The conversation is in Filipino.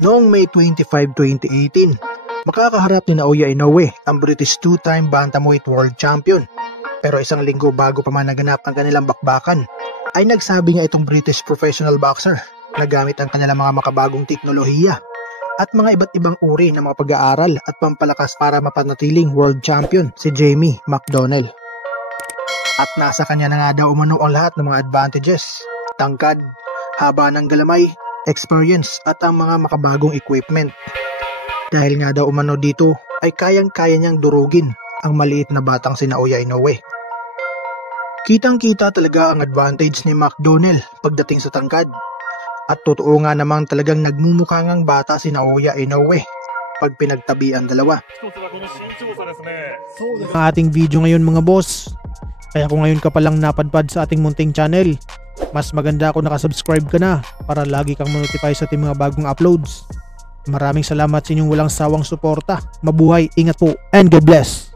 Noong May 25, 2018, makakaharap ni Naoya Inoue ang British two-time Bantamweight World Champion. Pero isang linggo bago pa man naganap ang kanilang bakbakan, ay nagsabi nga itong British professional boxer na gamit ang kanilang mga makabagong teknolohiya at mga iba't ibang uri ng mga pag-aaral at pampalakas para mapanatiling world champion si Jamie McDonnell. At nasa kanya na nga daw umano ang lahat ng mga advantages, tangkad, haba ng galamay, experience at ang mga makabagong equipment. Dahil nga daw umano dito ay kayang-kaya niyang durugin ang maliit na batang si Naoya Inoue. Kitang-kita talaga ang advantage ni McDonnell pagdating sa tangkad. At totoo nga namang talagang nagmumukha ngang bata si Naoya Inoue pag pinagtabi ang dalawa. Ang ating video ngayon mga boss. Kaya kung ngayon ka palang napadpad sa ating munting channel, mas maganda kung nakasubscribe ka na para lagi kang ma-notify sa ating mga bagong uploads. Maraming salamat sa inyong walang sawang suporta. Mabuhay, ingat po, and God bless!